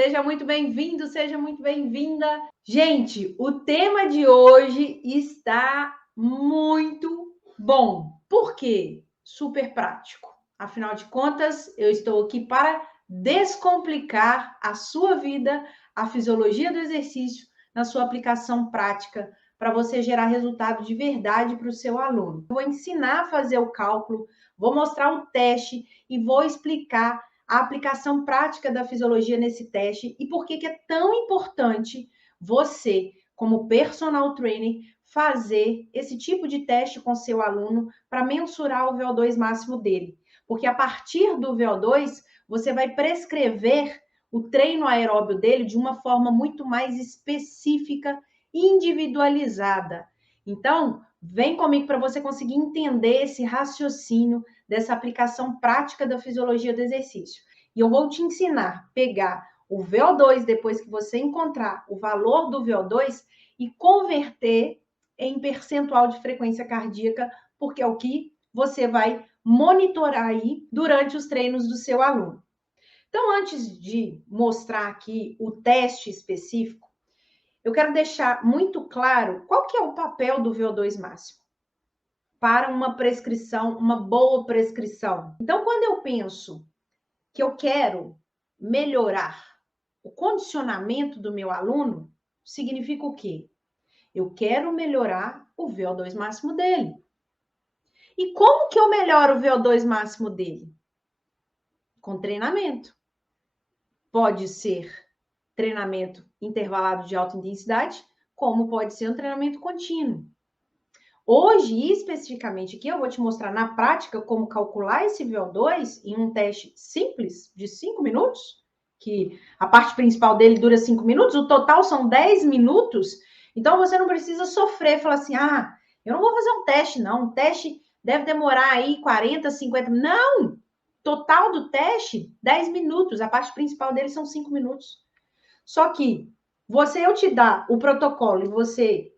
Seja muito bem-vindo, seja muito bem-vinda. Gente, o tema de hoje está muito bom. Por quê? Super prático. Afinal de contas, eu estou aqui para descomplicar a sua vida, a fisiologia do exercício, na sua aplicação prática, para você gerar resultado de verdade para o seu aluno. Eu vou ensinar a fazer o cálculo, vou mostrar o teste e vou explicar a aplicação prática da fisiologia nesse teste e por que é tão importante você, como personal trainer, fazer esse tipo de teste com seu aluno para mensurar o VO2 máximo dele. Porque a partir do VO2, você vai prescrever o treino aeróbio dele de uma forma muito mais específica e individualizada. Então, vem comigo para você conseguir entender esse raciocínio dessa aplicação prática da fisiologia do exercício. E eu vou te ensinar a pegar o VO2 depois que você encontrar o valor do VO2 e converter em percentual de frequência cardíaca, porque é o que você vai monitorar aí durante os treinos do seu aluno. Então, antes de mostrar aqui o teste específico, eu quero deixar muito claro qual que é o papel do VO2 máximo para uma prescrição, uma boa prescrição. Então, quando eu penso que eu quero melhorar o condicionamento do meu aluno, significa o quê? Eu quero melhorar o VO2 máximo dele. E como que eu melhoro o VO2 máximo dele? Com treinamento. Pode ser treinamento intervalado de alta intensidade, como pode ser um treinamento contínuo. Hoje, especificamente aqui, eu vou te mostrar na prática como calcular esse VO2 em um teste simples de 5 minutos, que a parte principal dele dura 5 minutos, o total são 10 minutos, então você não precisa sofrer, falar assim, eu não vou fazer um teste, não, um teste deve demorar aí 40, 50, não! Total do teste, 10 minutos, a parte principal dele são 5 minutos. Só que eu te dar o protocolo e você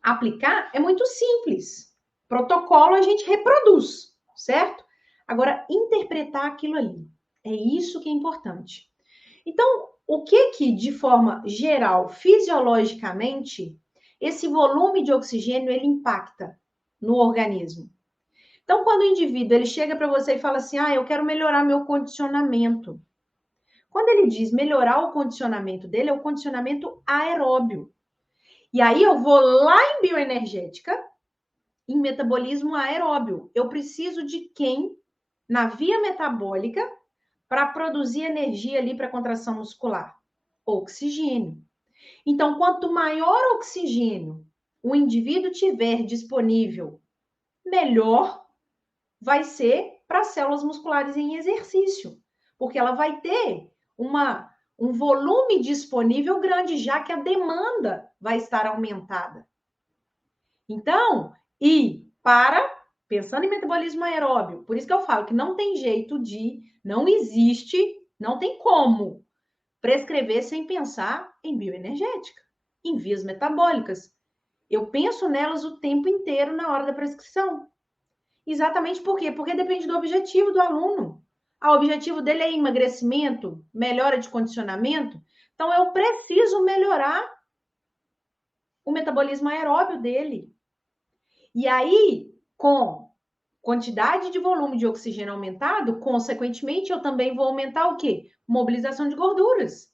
aplicar é muito simples. Protocolo a gente reproduz, certo? Agora, interpretar aquilo ali. É isso que é importante. Então, o que de forma geral, fisiologicamente, esse volume de oxigênio, ele impacta no organismo? Então, quando o indivíduo ele chega para você e fala assim, eu quero melhorar meu condicionamento. Quando ele diz melhorar o condicionamento dele, é o condicionamento aeróbio. E aí eu vou lá em bioenergética, em metabolismo aeróbio. Eu preciso de quem na via metabólica para produzir energia ali para contração muscular? Oxigênio. Então, quanto maior oxigênio o indivíduo tiver disponível, melhor vai ser para as células musculares em exercício, porque ela vai ter um volume disponível grande, já que a demanda vai estar aumentada. Então, pensando em metabolismo aeróbio, por isso que eu falo que não tem jeito não existe, não tem como prescrever sem pensar em bioenergética, em vias metabólicas. Eu penso nelas o tempo inteiro na hora da prescrição. Exatamente por quê? Porque depende do objetivo do aluno. O objetivo dele é emagrecimento, melhora de condicionamento. Então, eu preciso melhorar o metabolismo aeróbio dele. E aí, com quantidade de volume de oxigênio aumentado, consequentemente, eu também vou aumentar o quê? Mobilização de gorduras.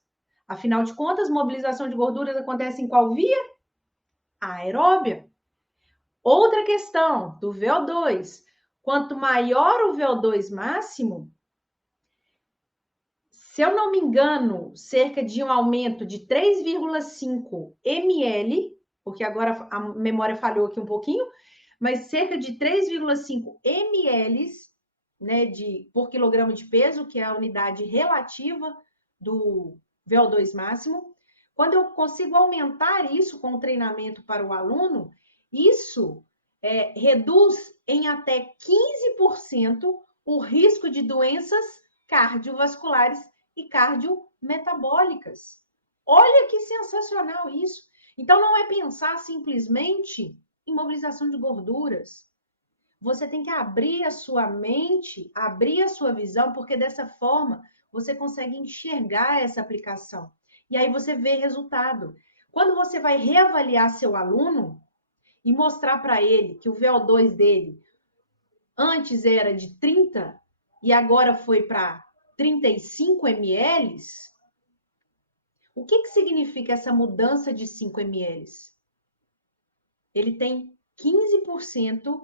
Afinal de contas, mobilização de gorduras acontece em qual via? Aeróbia. Outra questão do VO2. Quanto maior o VO2 máximo, se eu não me engano, cerca de um aumento de 3,5 ml, porque agora a memória falhou aqui um pouquinho, mas cerca de 3,5 ml, né, por quilograma de peso, que é a unidade relativa do VO2 máximo. Quando eu consigo aumentar isso com o treinamento para o aluno, isso reduz em até 15% o risco de doenças cardiovasculares e cardiometabólicas. Olha que sensacional isso! Então, não é pensar simplesmente em mobilização de gorduras. Você tem que abrir a sua mente, abrir a sua visão, porque dessa forma você consegue enxergar essa aplicação. E aí você vê resultado. Quando você vai reavaliar seu aluno e mostrar para ele que o VO2 dele antes era de 30 e agora foi para 35 ml, o que significa essa mudança de 5 ml? Ele tem 15%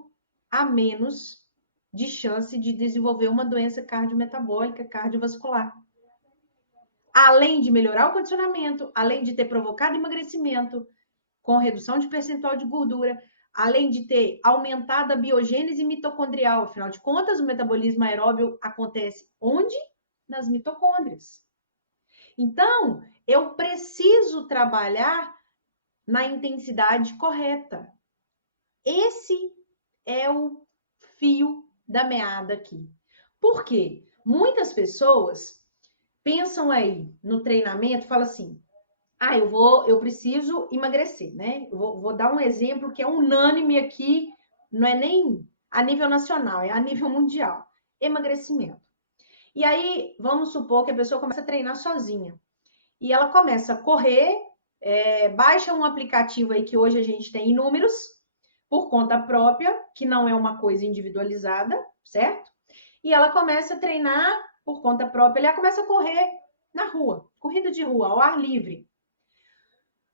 a menos de chance de desenvolver uma doença cardiometabólica, cardiovascular. Além de melhorar o condicionamento, além de ter provocado emagrecimento, com redução de percentual de gordura, além de ter aumentado a biogênese mitocondrial. Afinal de contas, o metabolismo aeróbio acontece onde? Nas mitocôndrias. Então, eu preciso trabalhar na intensidade correta. Esse é o fio da meada aqui. Por quê? Muitas pessoas pensam aí no treinamento, falam assim: eu preciso emagrecer, né? Vou dar um exemplo que é unânime aqui, não é nem a nível nacional, é a nível mundial. Emagrecimento. E aí, vamos supor que a pessoa começa a treinar sozinha. E ela começa a correr, baixa um aplicativo aí que hoje a gente tem inúmeros, por conta própria, que não é uma coisa individualizada, certo? E ela começa a treinar por conta própria, ela começa a correr na rua, corrida de rua, ao ar livre.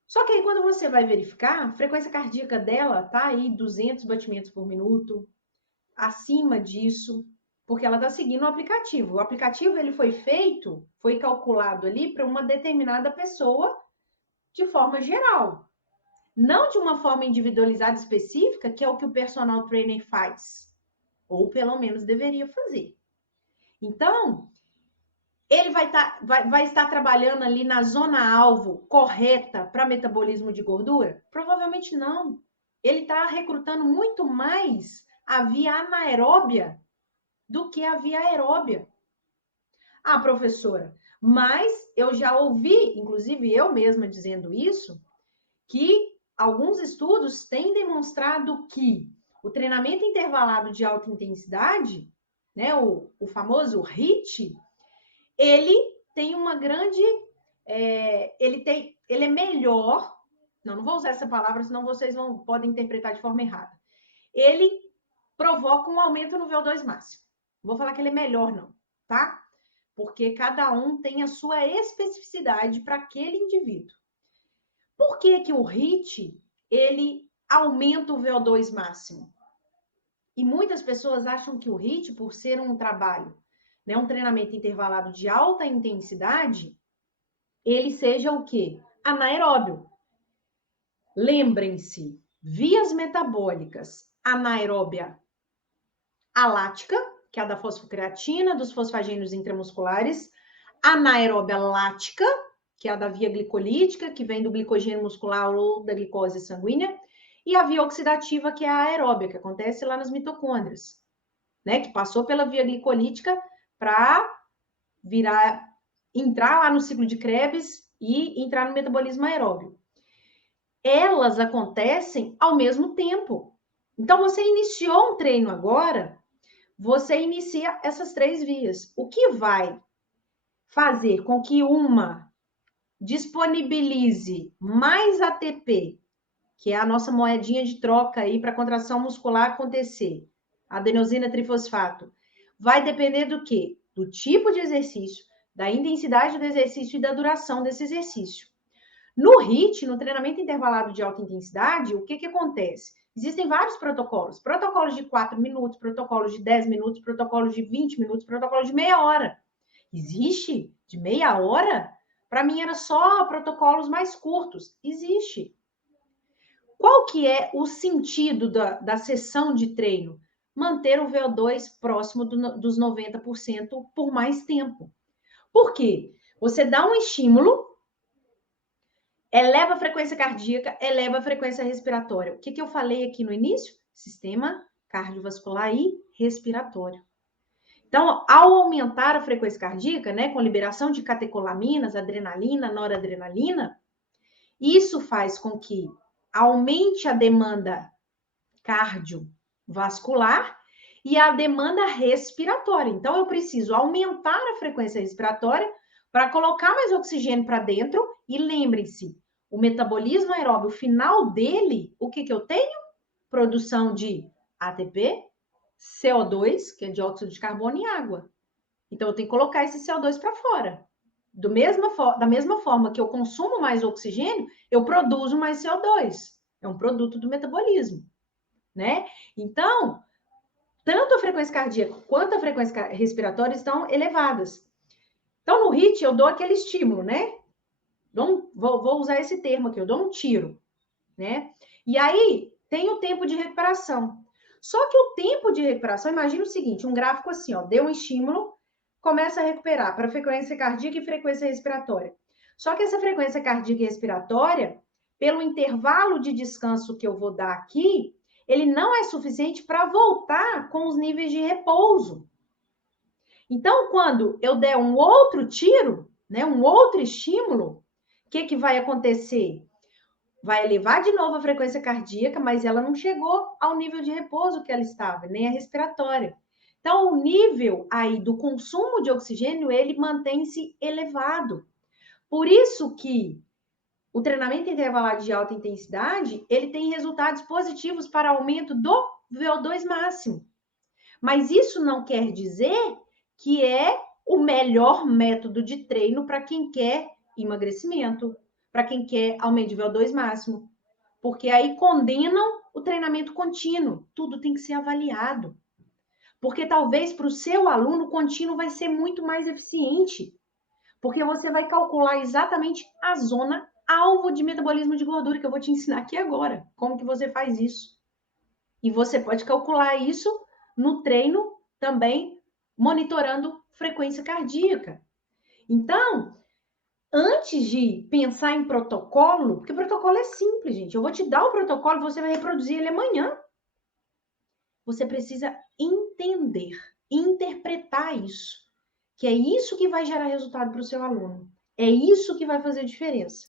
Só que aí, quando você vai verificar, a frequência cardíaca dela tá aí 200 batimentos por minuto, acima disso, porque ela está seguindo o aplicativo. O aplicativo ele foi calculado ali para uma determinada pessoa de forma geral, não de uma forma individualizada específica, que é o que o personal trainer faz, ou pelo menos deveria fazer. Então, ele vai estar trabalhando ali na zona-alvo correta para metabolismo de gordura? Provavelmente não. Ele está recrutando muito mais a via anaeróbia do que a via aeróbia. Ah, professora, mas eu já ouvi, inclusive eu mesma dizendo isso, que alguns estudos têm demonstrado que o treinamento intervalado de alta intensidade, né, o famoso HIIT, ele tem uma grande, ele é melhor, não vou usar essa palavra, senão vocês podem interpretar de forma errada. Ele provoca um aumento no VO2 máximo. Não vou falar que ele é melhor, não, tá? Porque cada um tem a sua especificidade para aquele indivíduo. Por que que o HIIT, ele aumenta o VO2 máximo? E muitas pessoas acham que o HIIT, por ser um trabalho, né, um treinamento intervalado de alta intensidade, ele seja o quê? Anaeróbio. Lembrem-se, vias metabólicas, anaeróbia alática, que é a da fosfocreatina, dos fosfagênios intramusculares, anaeróbia lática, que é a da via glicolítica, que vem do glicogênio muscular ou da glicose sanguínea, e a via oxidativa, que é a aeróbia, que acontece lá nas mitocôndrias, né? Que passou pela via glicolítica para entrar lá no ciclo de Krebs e entrar no metabolismo aeróbio. Elas acontecem ao mesmo tempo. Então, você iniciou um treino agora, você inicia essas 3 vias. O que vai fazer com que uma disponibilize mais ATP, que é a nossa moedinha de troca aí para a contração muscular acontecer, adenosina trifosfato, vai depender do quê? Do tipo de exercício, da intensidade do exercício e da duração desse exercício. No HIIT, no treinamento intervalado de alta intensidade, o que acontece? Existem vários protocolos. Protocolos de 4 minutos, protocolos de 10 minutos, protocolos de 20 minutos, protocolos de meia hora. Existe de meia hora? Para mim era só protocolos mais curtos. Existe. Qual que é o sentido da sessão de treino? Manter o VO2 próximo dos 90% por mais tempo. Por quê? Você dá um estímulo, eleva a frequência cardíaca, eleva a frequência respiratória. O que eu falei aqui no início? Sistema cardiovascular e respiratório. Então, ao aumentar a frequência cardíaca, né, com liberação de catecolaminas, adrenalina, noradrenalina, isso faz com que aumente a demanda cardiovascular e a demanda respiratória. Então, eu preciso aumentar a frequência respiratória para colocar mais oxigênio para dentro. E lembre-se, o metabolismo aeróbio, o final dele, o que eu tenho? Produção de ATP, CO2, que é dióxido de carbono, e água. Então, eu tenho que colocar esse CO2 para fora. Da mesma forma que eu consumo mais oxigênio, eu produzo mais CO2. É um produto do metabolismo, né? Então, tanto a frequência cardíaca quanto a frequência respiratória estão elevadas. Então, no HIIT, eu dou aquele estímulo, né? Vou usar esse termo aqui, eu dou um tiro, né? E aí, tem o tempo de recuperação. Só que o tempo de recuperação, imagina o seguinte, um gráfico assim, ó, deu um estímulo, começa a recuperar para frequência cardíaca e frequência respiratória. Só que essa frequência cardíaca e respiratória, pelo intervalo de descanso que eu vou dar aqui, ele não é suficiente para voltar com os níveis de repouso. Então, quando eu der um outro tiro, né, um outro estímulo, o que vai acontecer? Vai elevar de novo a frequência cardíaca, mas ela não chegou ao nível de repouso que ela estava, nem a respiratória. Então, o nível aí do consumo de oxigênio, ele mantém-se elevado. Por isso que o treinamento intervalado de alta intensidade, ele tem resultados positivos para aumento do VO2 máximo. Mas isso não quer dizer que é o melhor método de treino para quem quer emagrecimento, para quem quer aumento de VO2 máximo. Porque aí condenam o treinamento contínuo. Tudo tem que ser avaliado. Porque talvez para o seu aluno, o contínuo vai ser muito mais eficiente. Porque você vai calcular exatamente a zona alvo de metabolismo de gordura, que eu vou te ensinar aqui agora. Como que você faz isso. E você pode calcular isso no treino também, monitorando frequência cardíaca. Então, antes de pensar em protocolo, porque o protocolo é simples, gente. Eu vou te dar o protocolo, você vai reproduzir ele amanhã. Você precisa entender, interpretar isso. Que é isso que vai gerar resultado para o seu aluno. É isso que vai fazer diferença.